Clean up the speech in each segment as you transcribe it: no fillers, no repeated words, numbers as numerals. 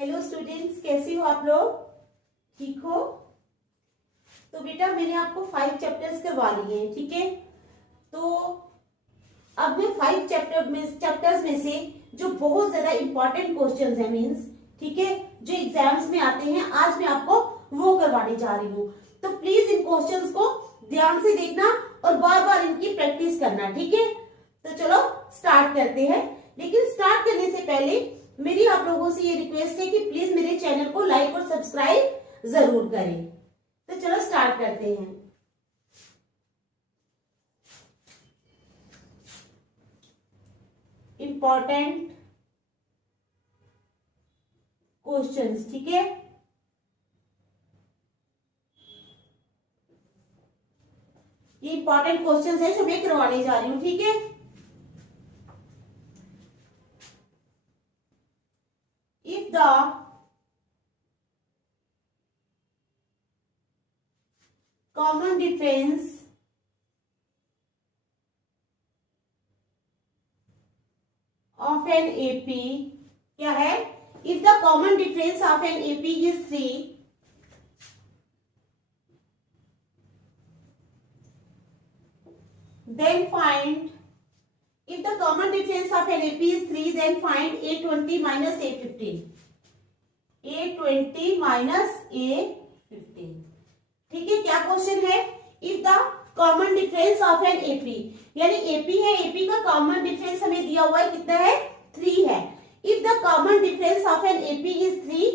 Hello students, कैसे हो आप लोग? ठीक हो? तो बेटा मैंने आपको 5 चैप्टर्स करवा लिए हैं, ठीक है। तो अब मैं 5 चैप्टर्स में से जो बहुत ज्यादा इंपॉर्टेंट क्वेश्चंस हैं मींस, ठीक है, जो एग्जाम्स में आते हैं, आज मैं आपको वो करवाने जा रही हूँ। तो प्लीज इन क्वेश्चंस को ध्यान से देखना और बार बार इनकी प्रैक्टिस करना, ठीक है। तो चलो स्टार्ट करते हैं। लेकिन स्टार्ट करने से पहले मेरी आप लोगों से ये रिक्वेस्ट है कि प्लीज मेरे चैनल को लाइक और सब्सक्राइब जरूर करें। तो चलो स्टार्ट करते हैं। इंपॉर्टेंट क्वेश्चंस, ठीक है। ये इंपॉर्टेंट क्वेश्चंस है जो मैं करवाने जा रही हूं, ठीक है। If the common difference of an AP क्या है? If the common difference of an AP is 3, then find. If the common difference of an AP is 3, then find A20 minus A15. A20 minus A15. ठीक है, क्या question है? If the common difference of an AP, यानी AP है, AP का common difference हमें दिया हुआ है, कितना है? 3 है। If the common difference of an AP is 3,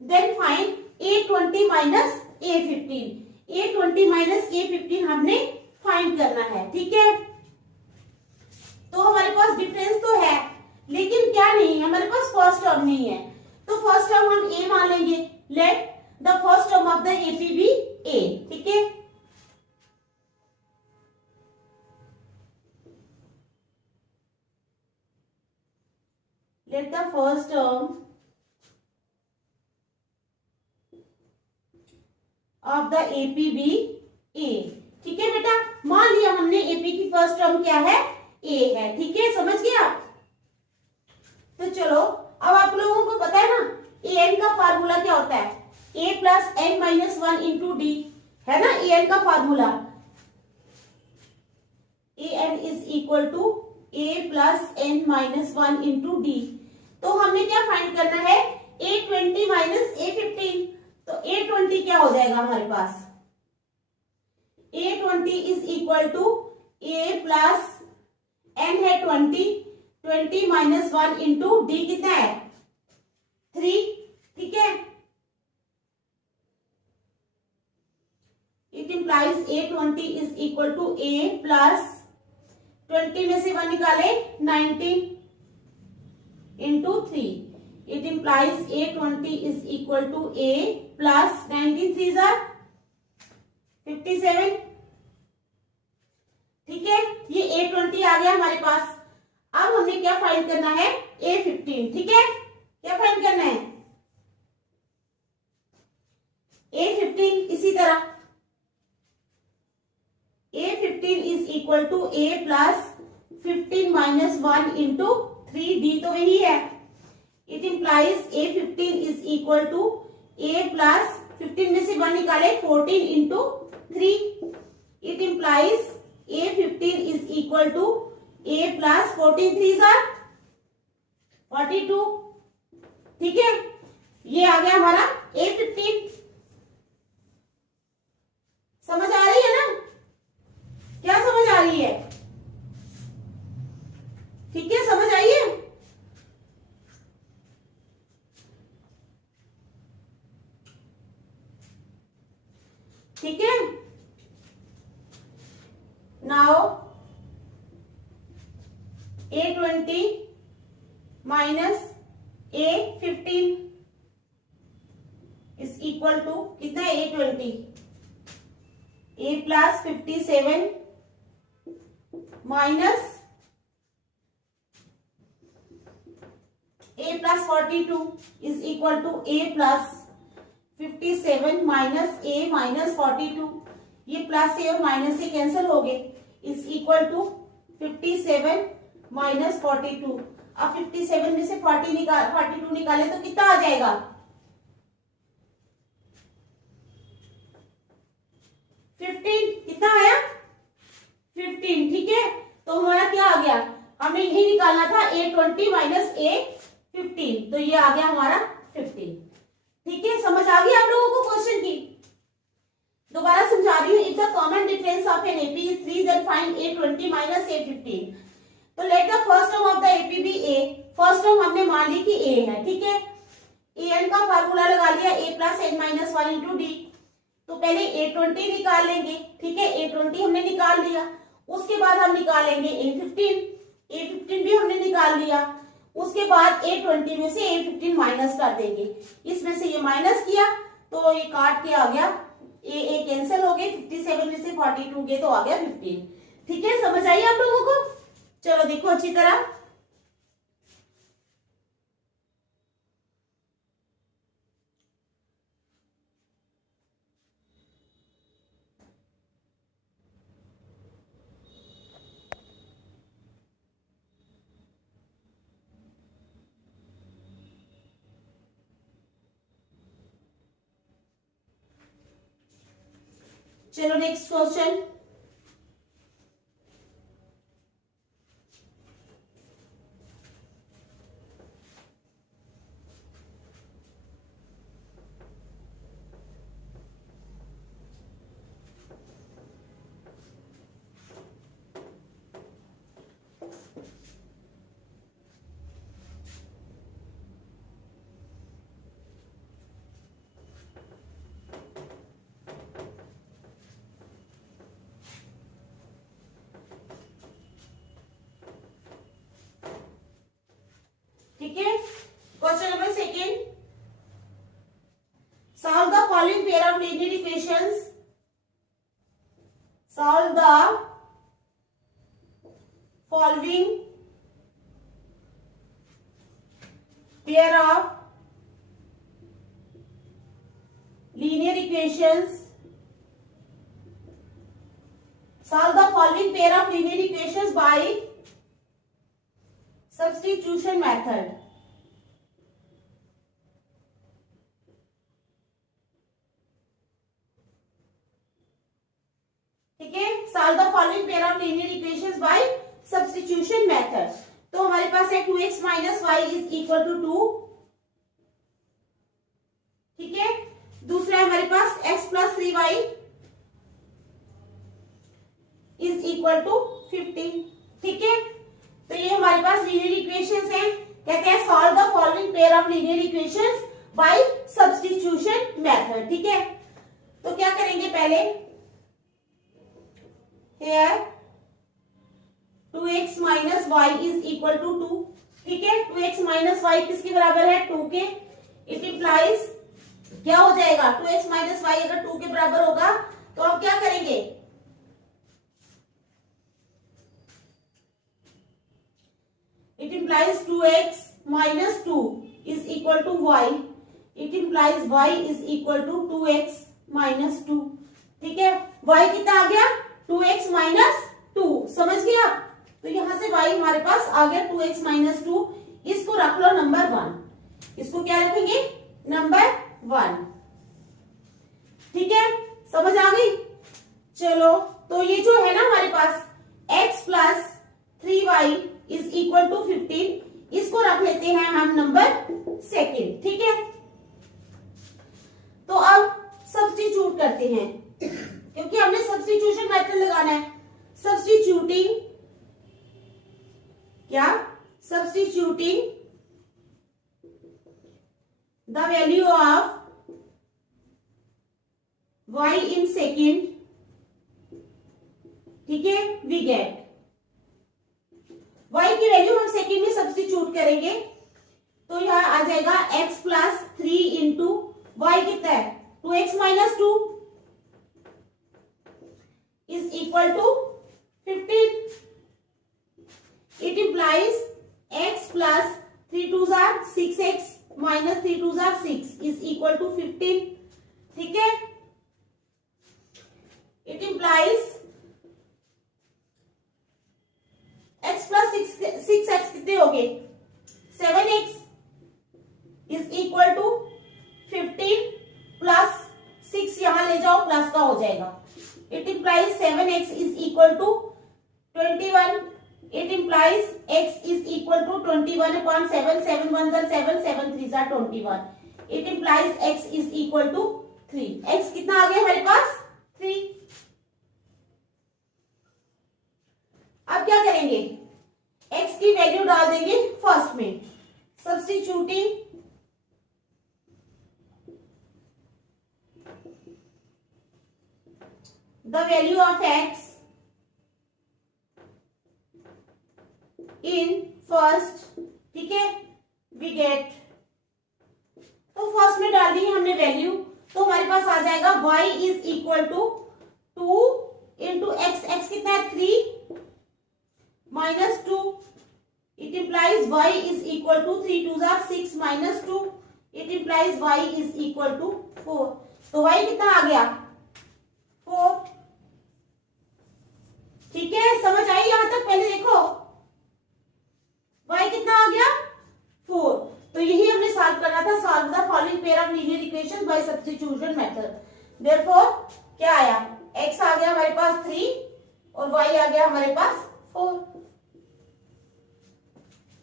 then find A20 minus A15. A20 minus A15 हमने फाइंड करना है, ठीक है। तो हमारे पास डिफरेंस तो है, लेकिन क्या नहीं है, हमारे पास फर्स्ट टर्म नहीं है। तो फर्स्ट टर्म हम ए मान लेंगे। Let the first term of the AP be A, ठीक है। Let the first term of the AP be A, ठीक है बेटा। मान लिया हमने एपी की फर्स्ट टर्म क्या है? ए है, ठीक है, समझ गए आप। तो चलो अब आप लोगों को पता है ना ए एन का फार्मूला क्या होता है? A plus N minus 1 into D, है ना ए एन का formula. A N is equal to A plus N minus 1 into D. तो हमने क्या फाइंड करना है? A20 minus A15। तो A20 क्या हो जाएगा हमारे पास? A20 is equal to A plus n है 20 माइनस 1 इंटू डी कितना है? 3, ठीक है। It implies A20 is equal to A plus 20 में से 1 निकाले 19 into 3। It implies A20 is equal to A plus 19 3 57, ठीक है। ये A20 आ गया हमारे पास। अब हमने क्या फाइंड करना है? A15, ठीक है। क्या फाइंड करना है? A15 इसी तरह A15 is equal to A plus 15 minus 1 into 3 d, तो यही है। It implies A15 is equal to A plus 15 में से 1 निकाले 14 into 3। It implies A15 is equal to A plus 14 3 42, ठीक है। ये आ गया हमारा A15। समझ आ रही है ना? क्या समझ आ रही है? ठीक है, समझ आई है? ठीक है। Now A20 minus A15 is equal to कितना है? A20 a plus 57 minus a plus 42 is equal to A plus 57 minus a minus 42। ये प्लस से और माइनस से कैंसिल हो गए, इज इक्वल टू 57 माइनस 42। अब 57 में से 42 निकाले तो कितना आ जाएगा? 15। कितना आया? 15। ठीक है, तो हमारा क्या आ गया? हमें यही निकालना था A20 माइनस A15, तो ये आ गया हमारा 15। ठीक है, समझ आ गई आप लोगों को क्वेश्चन की? दोबारा समझा रही हूँ। If the common difference of an AP is 3 then find A20 minus A15। तो let the first term of the AP be a. First term हमने मान ली कि ए है। ठीक है, an का फार्मूला लगा लिया a plus N minus 1 into D. तो पहले A20 निकाल लेंगे। ठीक है, A20 हमने निकाल लिया। उसके बाद हम निकालेंगे A15 भी हमने निकाल लिया। उसके बाद A20 में से A15 माइनस कर देंगे। इसमें से ये माइनस किया तो ये काट के आ गया, ए कैंसिल हो गए। 57 में से 42 गए तो आ गया 15। ठीक है, समझ आई आप लोगों को? चलो देखो अच्छी तरह। चलो नेक्स्ट क्वेश्चन। ठीक है, question number second. Solve the following pair of linear equations. Solve the following pair of linear equations. Solve the following pair of linear equations by substitution method. ठीक है, solve the following pair of linear equations by substitution method. तो हमारे पास है 2x minus y is equal to 2। ठीक है, दूसरा है हमारे पास x plus 3y is equal to 15। ठीक है, तो ये हमारे पास लीनियर इक्वेशंस हैं। कहते हैं solve the following pair of linear equations by substitution method. ठीक है, तो क्या करेंगे पहले, here 2x minus y is equal to 2। ठीक है, 2x माइनस वाई किसके बराबर है? 2 के। इट इंप्लाइज क्या हो जाएगा? 2x माइनस वाई अगर 2 के बराबर होगा तो हम क्या करेंगे? It implies 2x minus 2 is equal to y. It implies y is equal to 2x minus 2. ठीक है, y कितना आ गया? 2x minus 2। समझ गए आप? तो यहां से y हमारे पास आ गया 2x minus 2। इसको रख लो नंबर 1। इसको क्या रखेंगे? नंबर 1। ठीक है, समझ आ गई? चलो, तो ये जो है ना हमारे पास x plus 3y is equal to 15, इसको रख लेते हैं हम नंबर 2। ठीक है, तो अब सब्स्टिट्यूट करते हैं क्योंकि हमने सब्स्टिट्यूशन मेथड लगाना है। सब्स्टिट्यूटिंग क्या? Substituting the value of y in second. ठीक है, वी गेट y की वैल्यू हम सेकेंड में सब्स्टिट्यूट करेंगे तो यहां आ जाएगा x प्लस 3 इंटू वाई कितना है? 2x minus 2 is equal to 15। It implies x plus 3 2 जार 6x माइनस 3 2 जार 6 इज इक्वल टू 15। ठीक है, it implies x plus 6x कितने हो गए? 7x is equal to 15 plus 6 यहां ले जाओ, प्लस का हो जाएगा. It implies 7x is equal to 21. It implies x is equal to 21 upon 7. 7 1s are 7, 7 3s are 21. It implies x is equal to 3. x कितना आ गया हमारे पास? 3. अब क्या करेंगे? x की वैल्यू डाल देंगे फर्स्ट में. Substituting the value of x in first. ठीक है, वी गेट, तो फर्स्ट में डाल दी है हमने वैल्यू, तो हमारे पास आ जाएगा y is equal to 2 into x. X कितना है? 3 minus 2. It implies y is equal to 3 2s are 6 minus 2. It implies y is equal to 4. तो y कितना आ गया? 4. ठीक है, समझ आई यहां तक? पहले देखो y कितना आ गया? 4. तो यही हमने सॉल्व करना था. Solve the following pair of linear equations by substitution method. Therefore क्या आया? x आ गया हमारे पास 3 और y आ गया हमारे पास 4.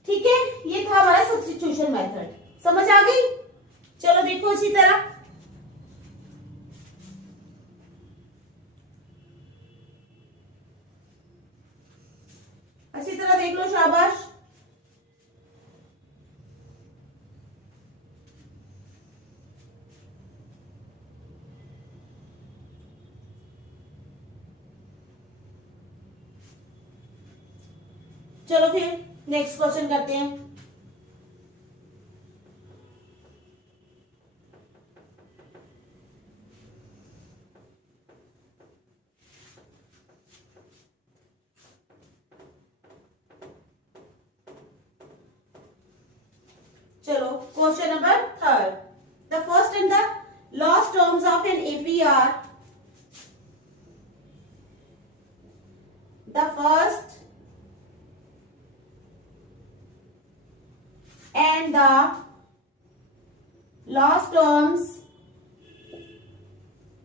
ठीक है, ये था हमारा सब्स्टिट्यूशन मेथड. समझ आ गई? चलो देखो इसी तरह देख लो. शाबाश. चलो फिर नेक्स्ट क्वेश्चन करते हैं. चलो question number 3. The first and the last terms of an APR. द फर्स्ट and the last terms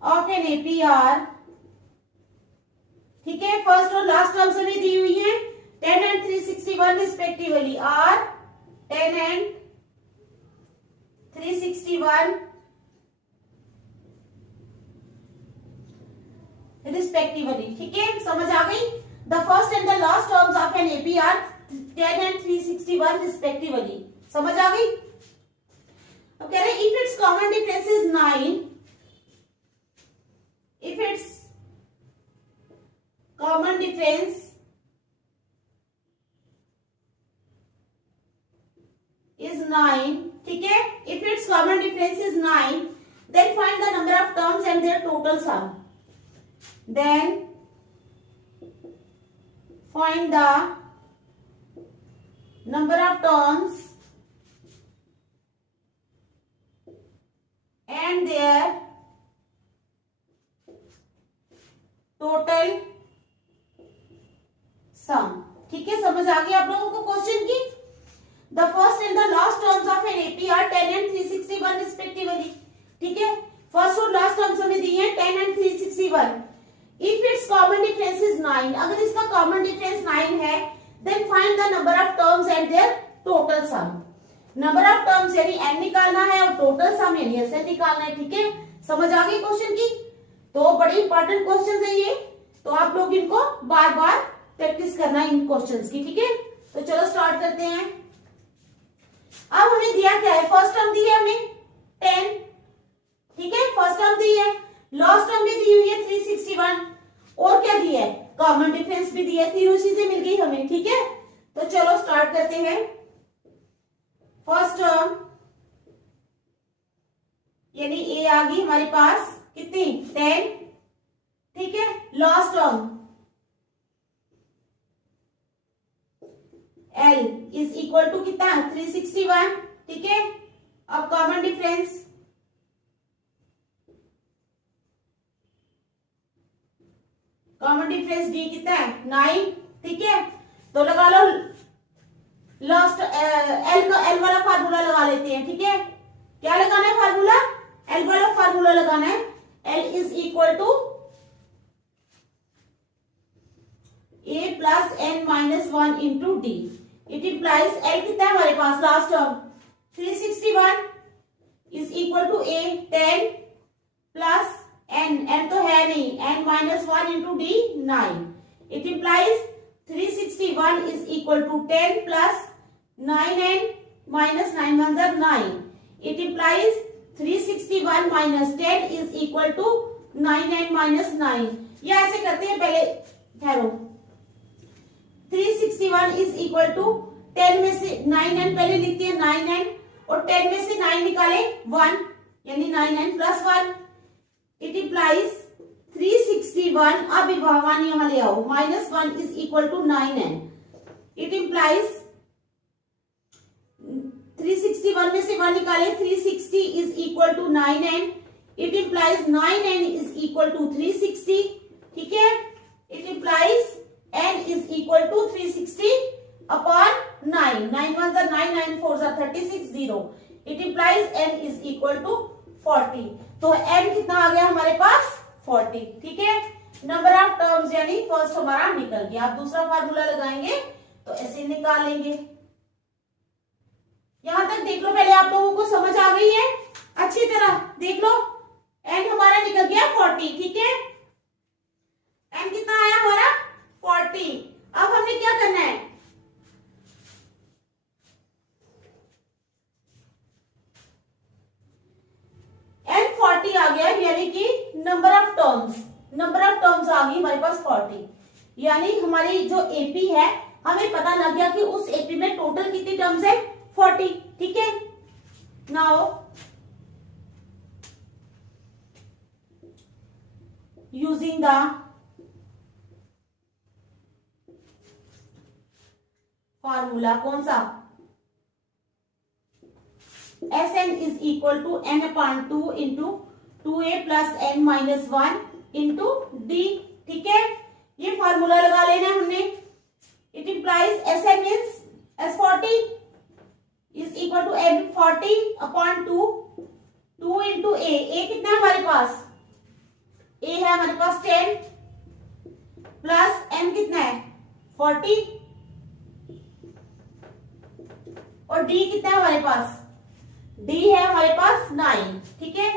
of an APR. ठीक है, फर्स्ट और लास्ट टर्म्स हमें दी हुई है 10 and 361 respectively. Are 10 and 361 respectively. ठीक है, समझ आ गई? The first and the last terms of an APR 10 and 361 respectively. समझ आ गई? अब कह रहे if its common difference is 9, if its common difference is 9. ठीक है, if its common difference is 9, then find the number of terms and their total sum. Then find the number of terms and their total sum. ठीक है, समझ आ गई आप लोगों को क्वेश्चन की? The first and the last terms of an APR 10 and 361 respectively. ठीक है, फर्स्ट और लास्ट टर्म्स हमें दी है 10 and 361. If its common difference is 9, अगर इसका कॉमन डिफरेंस 9 है, then find the number of terms and their total sum. Number of terms यानी n निकालना है और टोटल सम यानी SN निकालना है. ठीक है, समझ आ गई क्वेश्चन की? तो बड़ी इंपॉर्टेंट क्वेश्चन है ये, तो आप लोग इनको बार बार प्रैक्टिस करना इन क्वेश्चंस की. ठीक है, तो चलो स्टार्ट करते हैं. अब हमें दिया क्या है? फर्स्ट टर्म दी है हमें 10. ठीक है, फर्स्ट टर्म दी है, लास्ट टर्म भी दी हुई है 361, और क्या दी है? कॉमन डिफरेंस भी दी है. तीनों चीजें मिल गई हमें. ठीक है, तो चलो स्टार्ट करते हैं. फर्स्ट टर्म यानी ए आ गई हमारे पास कितनी? 10. ठीक है, last term l is equal to कितना? 361. ठीक है, अब कॉमन डिफरेंस डी कितना है? 9. ठीक है, तो लगा लो लास्ट एल वाला फार्मूला लगा लेते हैं, ठीक है। क्या लगाना है फार्मूला? एल वाला फार्मूला लगाना है। L is equal to A plus N minus one into D. It implies L कितना है हमारे पास last term 361 is equal to A 10 plus N तो है नहीं, N minus one into D 9। It implies 361 is equal to 10 plus 9n minus 9 ones are 9. It implies 361 minus 10 is equal to 9n minus 9. ये ऐसे करते हैं, पहले ठहरो। 361 is equal to 10 में से 9n पहले लिखते हैं 9n और 10 में से 9 निकाले 1 यानी 9n plus 1. It implies 361 अब विभावान यहां ले आओ minus 1 is equal to 9n. It implies 361 में से 1 निकाले 360 is equal to 9n. It implies 9n is equal to 360, ठीक है। It implies n is equal to 360 upon 9. 9 1 are 9, 9 4 are 36, 0. It implies n is equal to 40. तो n कितना आ गया हमारे पास 40, ठीक है। नंबर ऑफ टर्म्स यानी फर्स्ट हमारा निकल गया। आप दूसरा फार्मूला लगाएंगे तो ऐसे निकालेंगे। यहां तक देख लो, पहले आप लोगों को समझ आ गई है अच्छी तरह, देख लो। एन हमारा निकल गया 40, ठीक है। एन कितना आया हमारा 40। अब हमने क्या करना है, एन 40 आ गया यानी कि नंबर ऑफ टर्म्स आ गई हमारे पास 40। यानी हमारी जो एपी है हमें पता लग गया कि उस एपी में टोटल कितनी टर्म्स है 40, ठीक है। नाउ यूजिंग द फार्मूला कौन सा, Sn is equal to n upon 2 into 2a plus n minus 1 into d, ठीक है। ये फार्मूला लगा लेना है हमने। It implies Sn means S40 is equal to n40 upon 2 into a कितना है हमारे पास, a है हमारे पास 10 प्लस n कितना है 40 और d कितना है हमारे पास, d है हमारे पास 9, ठीक है।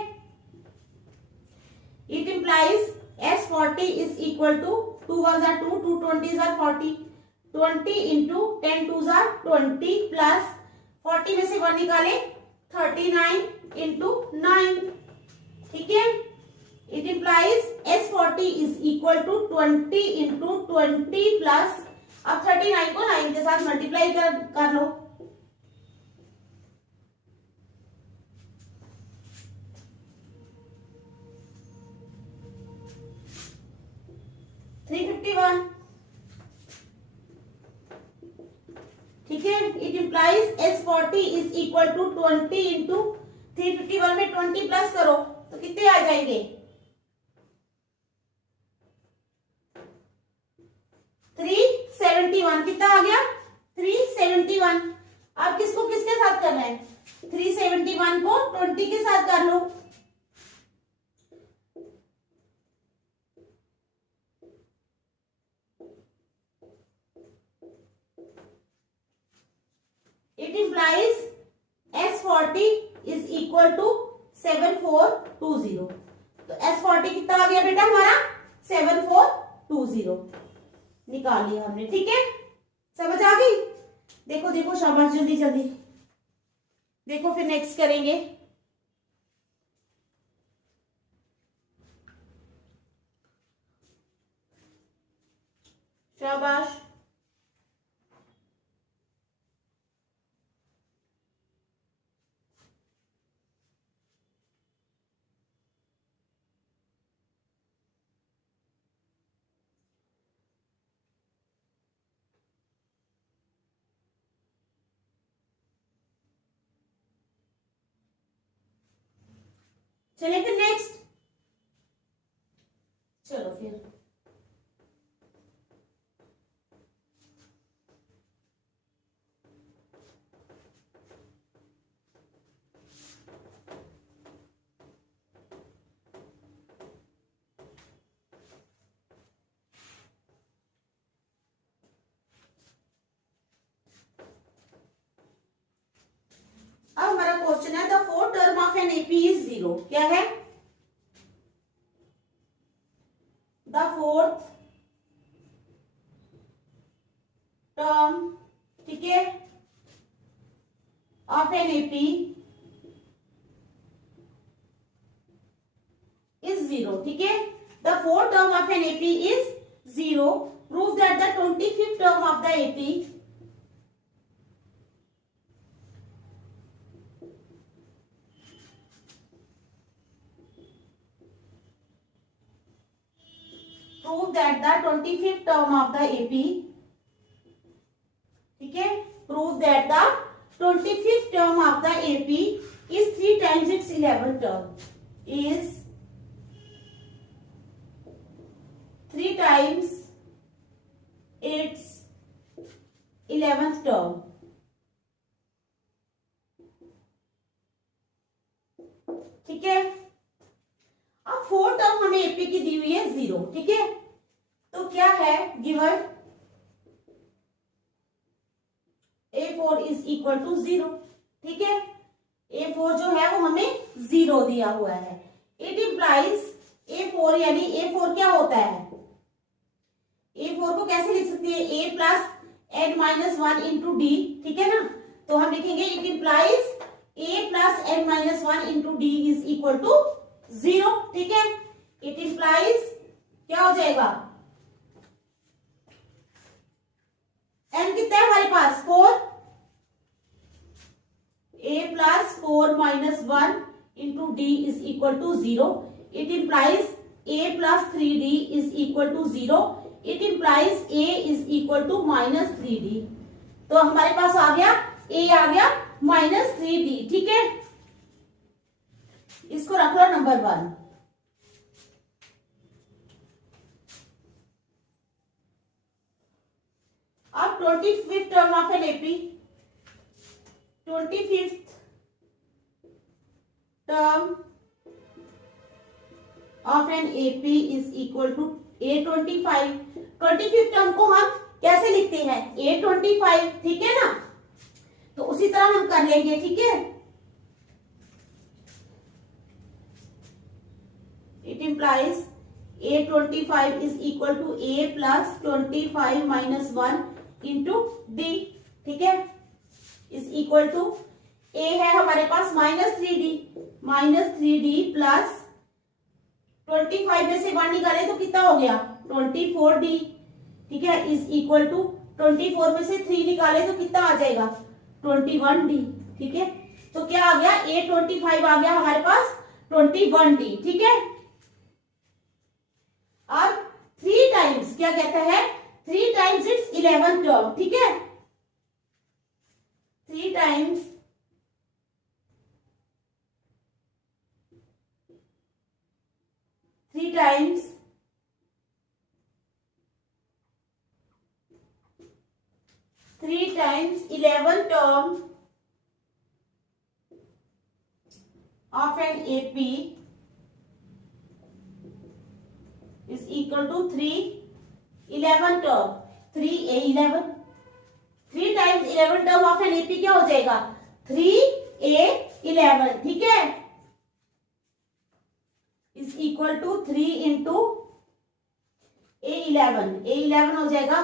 It implies S40 is equal to 2 1s are 2, 2 20s are 40, 20 into 10 2s are 20 plus 40 में से 1 निकाले 39 इंटू 9, ठीक है। It implies S40 is equal to 20 into 20 plus, अब 39 को 9 के साथ मल्टीप्लाई कर लो। 351, ठीक है। It implies S40 is equal to 20 into 351 में 20 प्लस करो तो कितने आ जाएंगे 371, कितना आ गया 371। अब किसको किसके साथ करना है, 371 को 20 के साथ कर लो। It implies S40 is equal to 7420। तो S40 कितना आ गया बेटा हमारा 7420 निकाल लिया हमने, ठीक है। समझ आ गई, देखो देखो शाबाश, जल्दी जल्दी देखो, फिर नेक्स्ट करेंगे। शाबाश, चलिए फिर नेक्स्ट, चलो फिर एन एपी इज 0। क्या है? द फोर्थ टर्म, ठीक है, ऑफ एन एपी इज 0। ठीक है, the fourth term of an AP is 0। Prove that the 25th term of the AP prove that the 25th term of the AP, ठीक है, prove that the 25th term of the AP is 3 times its 11th term, is 3 times its 11th term। ठीक है, अब 4 term हमें AP की दी हुई है 0। ठीक है, तो क्या है given? A4 is equal to 0। ठीक है, A4 जो है वो हमें 0 दिया हुआ है। इट इम्प्लाइज A4, यानी A4 क्या होता है? A4 को कैसे लिख सकते हैं? A plus N minus 1 into d. ठीक है ना, तो हम लिखेंगे it implies A plus N minus 1 into d is equal to 0। ठीक है, इट इम्प्लाइज क्या हो जाएगा? एन कितना है हमारे पास? 4। A plus 4 minus 1 into d is equal to 0। It implies A plus 3D is equal to 0। It implies A is equal to minus 3D। तो हमारे पास आ गया A आ गया माइनस 3D। ठीक है, इसको रख लो नंबर 1। अब 25th term of an AP, 25th term of an AP is equal to A25। 25th term को हम कैसे लिखते हैं? A25। ठीक है ना, तो उसी तरह हम कर लेंगे। ठीक है, it implies A25 is equal to A plus 25 minus 1 into D। ठीक है, is equal to A है हमारे पास माइनस 3D प्लस 25 में से 1 निकाले तो कितना हो गया? 24D। ठीक है, इज इक्वल टू 24 में से 3 निकाले तो कितना आ जाएगा? 21D। ठीक है, तो क्या आ गया? A25 आ गया हमारे पास 21D। ठीक है, और 3 टाइम्स क्या कहता है? 3 टाइम्स इट्स 11th टर्म। ठीक है, 3 times three times 11th term of an AP is equal to 3 11th term, 3A11। 3 times 11th term of an AP क्या हो जाएगा? 3A11। ठीक है, is equal to 3 into A11। A11 हो जाएगा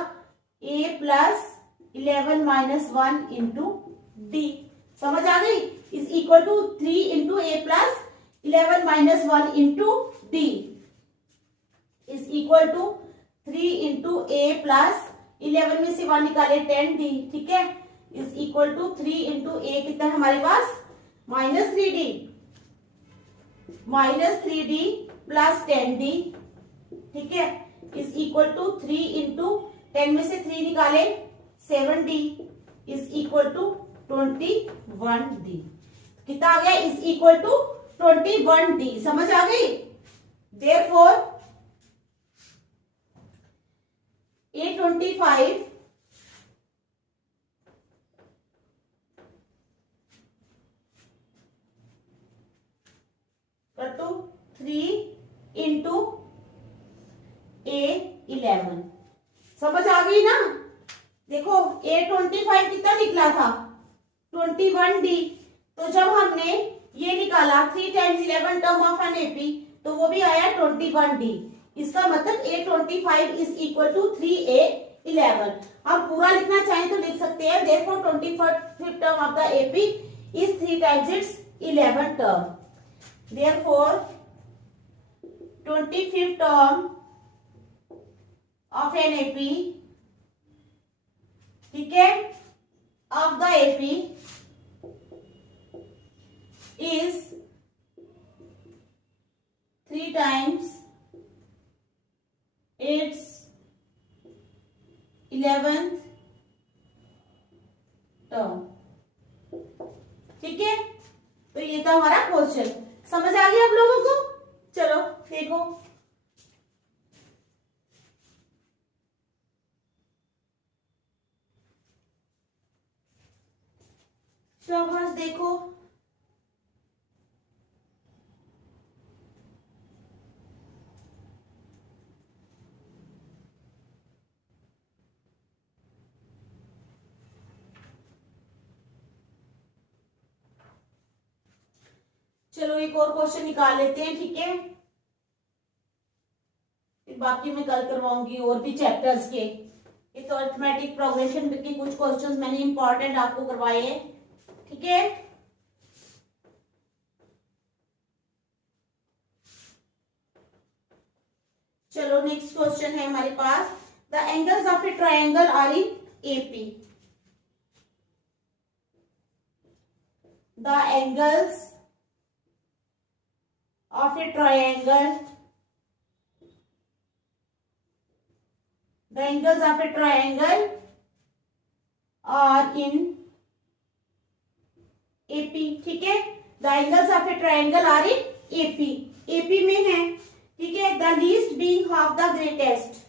A plus 11 minus 1 into d. समझ आ गई? Is equal to 3 into A plus 11 minus 1 into d is equal to 3 into A plus 11 में से 1 निकाले 10D। ठीक है, is equal to 3 into A कितना है हमारे पास? Minus 3D plus 10D। ठीक है, इज इक्वल टू 3 इंटू 10 में से 3 निकाले 7D is equal to 21D। कितना आ गया? Is equal to 21D। समझ आ गई? देयरफॉर A25 कर तो 3 इंटू A11। समझ आ गई ना? देखो A25 कितना निकला था? 21D। तो जब हमने ये निकाला 3 times 11 term of an AP, तो वो भी आया 21D। इसका मतलब A25 is equal to 3A11। हम पूरा लिखना चाहें तो लिख सकते हैं, therefore 25th term of the AP is 3 times its 11th term, therefore 25th term of an AP, ठीक है, of the AP is 3 times its 11th term। ठीक है, तो ये था हमारा क्वेश्चन। समझ आ गया आप लोगों को? चलो देखो, शाबाश, देखो चलो एक और क्वेश्चन निकाल लेते हैं, ठीक है, फिर बाकी मैं कल करवाऊंगी और भी चैप्टर्स के। ये तो अरिथमेटिक प्रोग्रेशन के कुछ क्वेश्चंस मैंने इंपॉर्टेंट आपको करवाए हैं, ठीक है। चलो नेक्स्ट क्वेश्चन है हमारे पास, the angles of a triangle are in AP. The angles of a triangle, the angles of a triangle are in AP, ठीक है। the angles of a triangle are in AP, AP में है, ठीक है। the least being half the greatest,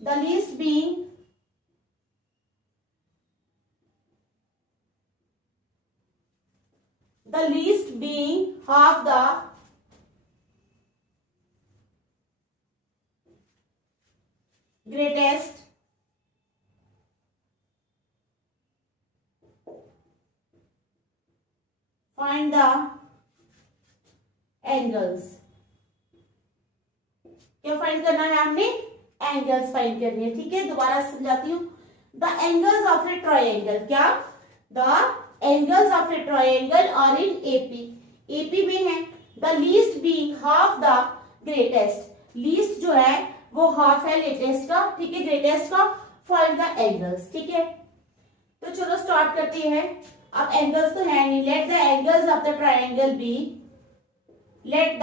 the least being half the greatest find the angles। क्या find करना है हमने? एंगल्स फाइंड करने हैं, ठीक है। दोबारा समझाती हूँ, the angles of a triangle, क्या? The angles of a triangle are in AP, AP में है। The least being half the greatest, least जो है वो हाफ है लेटेस्ट का, ठीक है, ग्रेटेस्ट का। फाइंड द एंगल्स, ठीक है। तो चलो स्टार्ट करते हैं। अब एंगल्स तो है नहीं, let the angles of the triangle be, let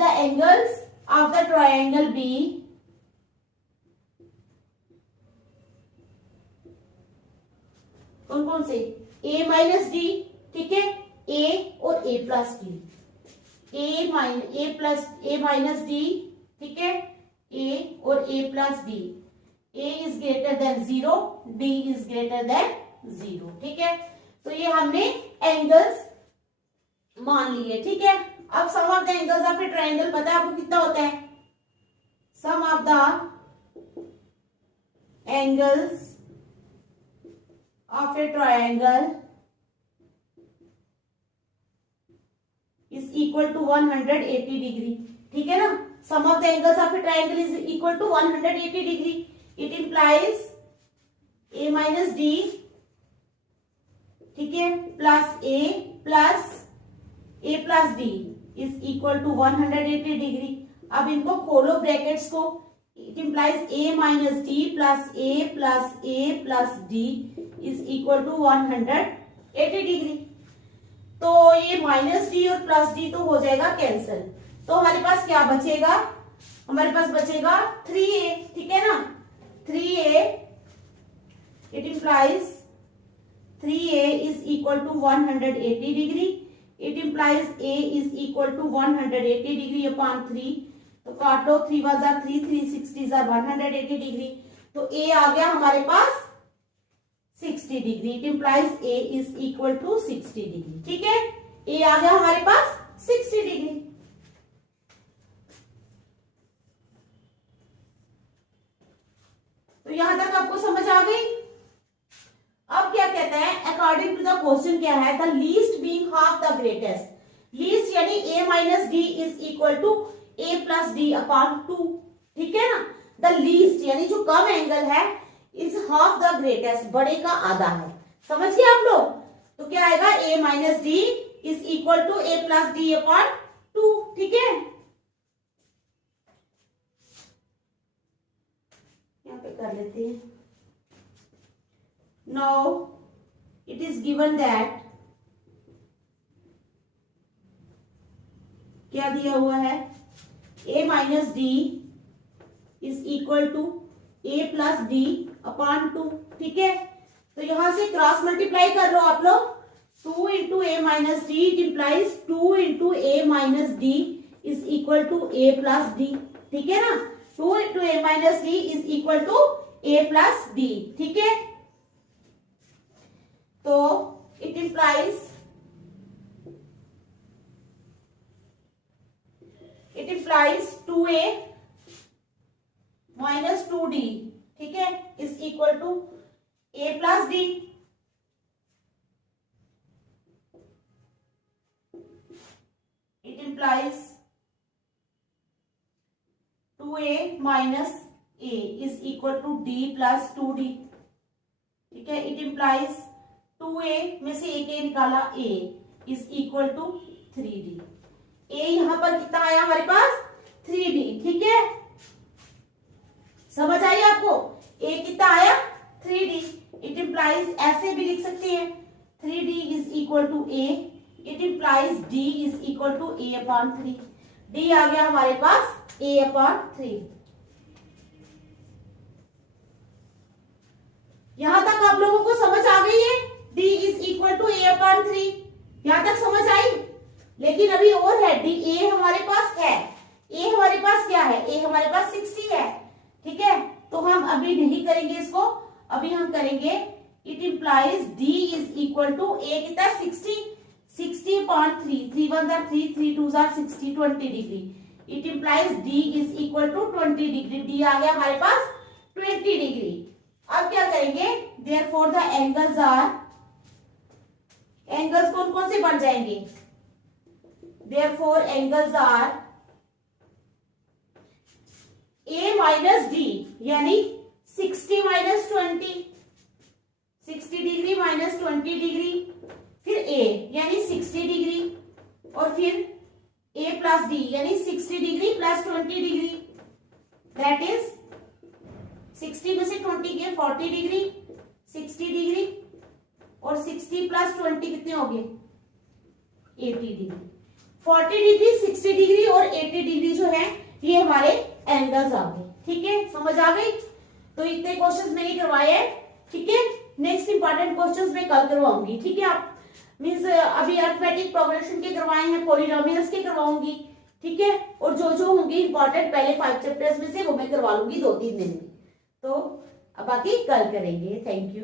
the angles of the triangle be कौन कौन से? a माइनस डी, ठीक है, a और a plus D, a minus D, ठीक है, a और a plus D. a is greater than 0, d is greater than 0, ठीक है। तो ये हमने एंगल्स मान लिए, ठीक है। अब sum of the angles of a triangle पता है आपको कितना होता है? Sum of the angles of a triangle is equal to 180 degree, ठीक है ना। sum of the angles of a triangle is equal to 180 degree, it implies a minus d, ठीक है, plus a plus d is equal to 180 degree। अब इनको खोलो brackets को, it implies a minus d plus a plus d is equal to 180 degree. तो ये minus D और plus D तो हो जाएगा कैंसिल, तो हमारे पास क्या बचेगा? हमारे पास बचेगा 3a, ठीक है ना। 3a, it implies 3a is equal to 180 degree, it implies a is equal to 180 degree upon 3, तो काट लो, 3 * 3, 360 180 डिग्री, तो a आ गया हमारे पास 60 degree. It implies a is equal to 60 degree, ठीक है। a आ गया हमारे पास 60 डिग्री। तो यहां तक आपको समझ आ गई। अब क्या कहता है, क्वेश्चन क्या है, the least being half the greatest, least यानी a minus d is equal to a plus d upon 2, ठीक है ना। द लीस्ट यानी जो कम एंगल है इज हाफ द ग्रेटेस्ट, बड़े का आधा है, समझ गए आप लोग। तो क्या आएगा, a minus d is equal to a plus d upon 2, ठीक है। यहाँ पे कर लेते हैं। Now it is given that, क्या दिया हुआ है, a minus d is equal to a plus d upon 2, ठीक है। तो यहां से क्रॉस मल्टीप्लाई कर लो आप लोग, 2 into a minus d, it implies 2 into a minus d is equal to a plus d, ठीक है ना। 2 into a minus d is equal to a plus d, ठीक है। तो it implies it implies 2a minus 2d, ठीक है, is equal to a plus d। It implies 2a minus a is equal to d plus 2d, ठीक है। It implies 2a में से एक a निकाला, a is equal to 3d। a यहां पर कितना आया हमारे पास, 3d, ठीक है। समझ आई आपको, a कितना आया, 3d। इट इंप्लाइज, ऐसे भी लिख सकते हैं, 3d is equal to a, it implies d is equal to a upon 3, d आ गया हमारे पास a अपॉन 3। यहां तक आप लोगों को समझ आ गई है, d is equal to a upon 3, यहां तक समझ आई। लेकिन अभी और है, डी ए हमारे पास है, ए हमारे पास क्या है, ए हमारे पास 60 है, ठीक है। तो हम अभी नहीं करेंगे इसको, अभी हम करेंगे it implies D is equal to A कितना, 60 अपॉन 3, 3 1 जार 3, 3 2 जार 60, 20 degree. It implies D is equal to 20 degree, D आ गया हमारे पास 20 डिग्री। अब क्या करेंगे, therefore the angles are, angles कौन कौन से बन जाएंगे, therefore angles are a minus d यानी 60 minus 20, 60 डिग्री माइनस 20 डिग्री, फिर a यानी 60 डिग्री, और फिर a प्लस d यानी 60 degree plus 20 degree, that is 60 में से 20 के 40 डिग्री, 60 डिग्री, और 60 प्लस 20 कितने हो गए, 80 डिग्री। 40 डिग्री, 60 डिग्री और 80 डिग्री जो है ये हमारे एंगल्स आ गए, ठीक है। समझ आ गई। तो इतने क्वेश्चंस मैंने करवाए हैं, ठीक है। नेक्स्ट इंपॉर्टेंट क्वेश्चंस मैं कल करवाऊंगी, ठीक है। आप मींस अभी अरिथमेटिक प्रोग्रेशन के करवाए हैं, पॉलिनोमियल्स के करवाऊंगी, ठीक है। और जो जो होंगे इंपॉर्टेंट पहले 5 चैप्टर्स में से वो मैं करवा लूंगी 2-3 दिन में। तो अब बाकी कल करेंगे। Thank you.